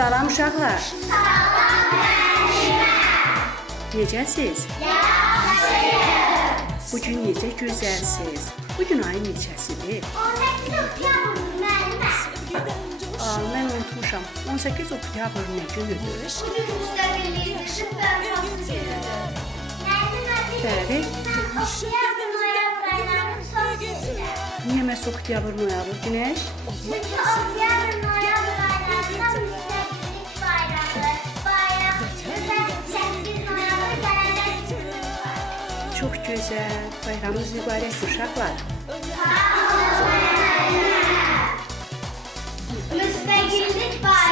Salam uşaqlar. Necəsiz? Bugün necə gözəlsiz? Bugün ayın neçəsidir? Mən unutmuşam. 18 oktyabr nə günüdür? Bəli. Niyə məhz oktyabr, noyabr, Günəş? Çünkü oktyabr, noyabr aylarında müstəqillik bayramı, bayram, 8 noyabr Çox gözəl. Bayramınız mübarək uşaqlar. Müstəqillik bayramı.